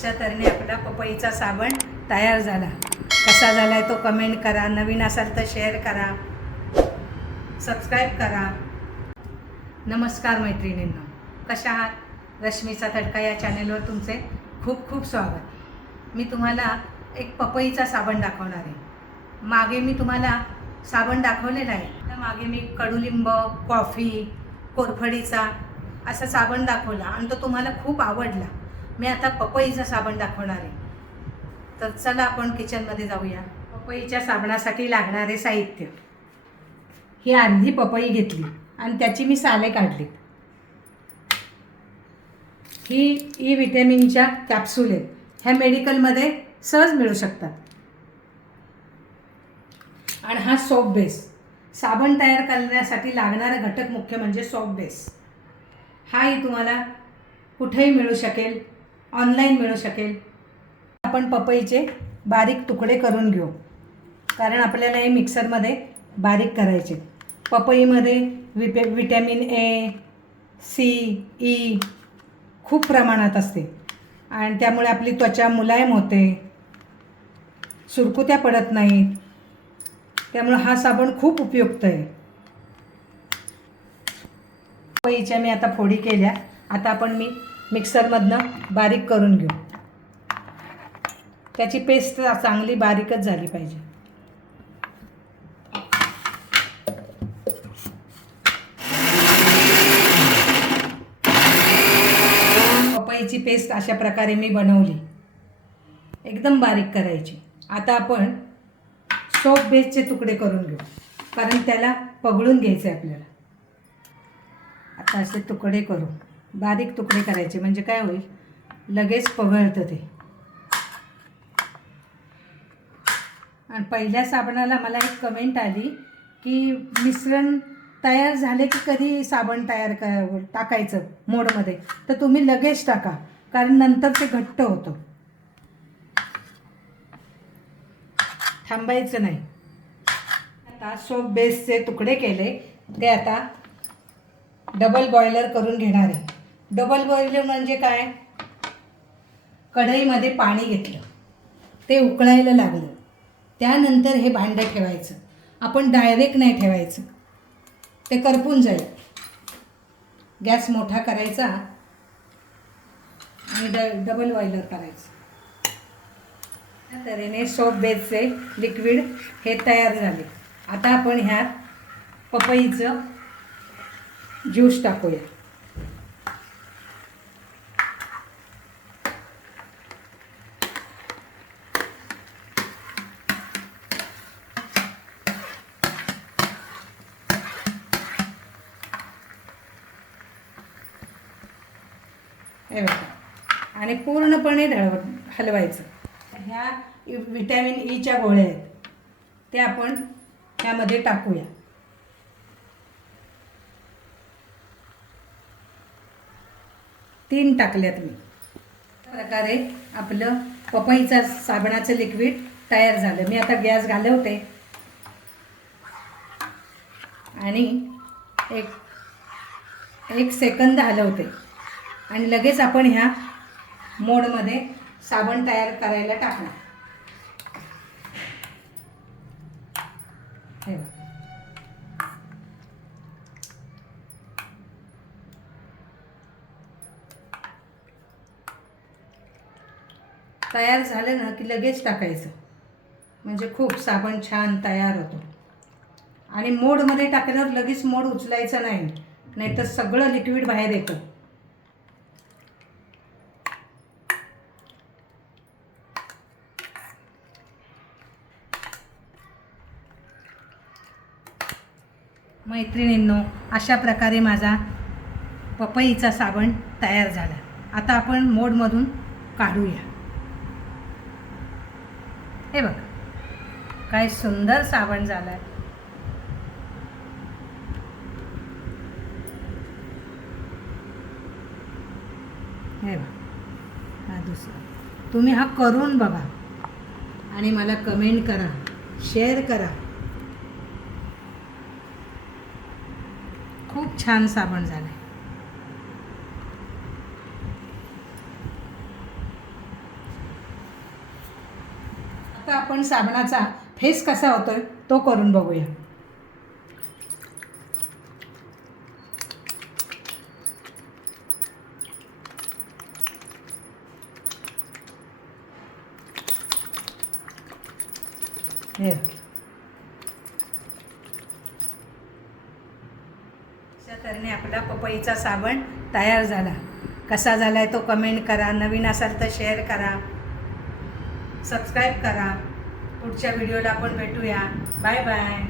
अशा तऱ्हेने आपला पपईचा साबण तयार झाला. कसा झाला आहे तो कमेंट करा. नवीन असाल तर शेअर करा. सबस्क्राईब करा. नमस्कार मैत्रिणींना. कशा आहात? रश्मीचा तडका या चॅनेलवर तुमचे खूप खूप स्वागत. मी तुम्हाला एक पपईचा साबण दाखवणार आहे. मागे मी तुम्हाला साबण दाखवलेला आहे. तर मागे मी कडुलिंब कॉफी कोरफडीचा असा साबण दाखवला आणि तो तुम्हाला खूप आवडला. मी आता पपईचा साबण दाखवणार आहे. तर चला आपण किचनमध्ये जाऊया. पपईच्या साबणासाठी लागणारे साहित्य. ही अर्धी पपई घेतली आणि त्याची मी साले काढली. ही ई विटॅमिनच्या कॅप्सूल आहेत. ह्या मेडिकलमध्ये सहज मिळू शकतात. आणि हा सोप बेस साबण तयार करण्यासाठी लागणारा घटक मुख्य म्हणजे सोप बेस हाही तुम्हाला कुठेही मिळू शकेल. ऑनलाईन मिळू शकेल. आपण पपईचे बारीक तुकडे करून घेऊ. कारण आपल्याला हे मिक्सरमध्ये बारीक करायचे. पपईमध्ये विपे विटॅमिन ए सी ई खूप प्रमाणात असते. आणि त्यामुळे आपली त्वचा मुलायम होते. सुरकुत्या पडत नाहीत. त्यामुळं हा साबण खूप उपयुक्त आहे. पपईच्या मी आता फोडी केल्या. आता आपण मी मिक्सरमधनं बारीक करून घेऊ. त्याची पेस्ट चांगली बारीकच झाली पाहिजे. पपईची पेस्ट अशा प्रकारे मी बनवली. एकदम बारीक करायची. आता आपण सोप बेसचे तुकडे करून घेऊ. कारण त्याला पगळून घ्यायचं आहे आपल्याला. आता असे तुकडे करू. बारीक तुकडे करायचे म्हणजे काय होईल? लगेच पगळतं ते. आणि पहिल्या साबणाला मला एक कमेंट आली की मिश्रण तयार झाले की कधी साबण तयार क टाकायचं मोडमध्ये? तर तुम्ही लगेच टाका कारण नंतर ते घट्ट होतं. थांबायचं नाही. आता सोप बेसचे तुकडे केले ते आता डबल बॉयलर करून घेणार आहे. डबल बॉयलर म्हणजे काय? कढईमध्ये पाणी घेतलं. ते उकळायला लागलं. त्यानंतर हे भांडं ठेवायचं. आपण डायरेक्ट नाही ठेवायचं. ते करपून जाईल. गॅस मोठा करायचा आणि ड डबल बॉयलर करायचं. त्या तऱ्हेने सोप बेसचे लिक्विड हे तयार झाले. आता आपण ह्यात पपईचं ज्यूस टाकूया. हे बघा. आणि पूर्णपणे ढळव हलवायचं. ह्या विटॅमिन ईच्या e गोळ्या आहेत. ते आपण ह्यामध्ये टाकूया. तीन टाकल्यात मी. प्रकारे आपलं पपईचं साबणाचं लिक्विड तयार झालं. मी आता गॅस घालवते. आणि एक एक सेकंद हलवते. आणि लगेच आपण ह्या मोडमध्ये साबण तयार करायला टाकणार. तयार झालं ना की लगेच टाकायचं. म्हणजे खूप साबण छान तयार होतो. आणि मोडमध्ये टाकल्यावर लगेच मोड उचलायचं नाही. नाहीतर सगळं लिक्विड बाहेर येतं. मैत्रिणींनो अशा प्रकारे माझा पपईचा साबण तयार झाला. आता आपण मोडमधून काढूया. हे बघ काय सुंदर साबण झालं आहे हे बघा हा दुसरा. तुम्ही हा करून बघा आणि मला कमेंट करा शेअर करा खूप छान साबण झालं आहे आता आपण साबणाचा फेस कसा होतोय तो करून बघूया. हे बघ. आपला पपईचा साबण तयार झाला. कसा झाला आहे तो कमेंट करा नवीन असाल तर शेअर करा सबस्क्राईब करा. पुढच्या व्हिडिओला आपण भेटूया. Bye bye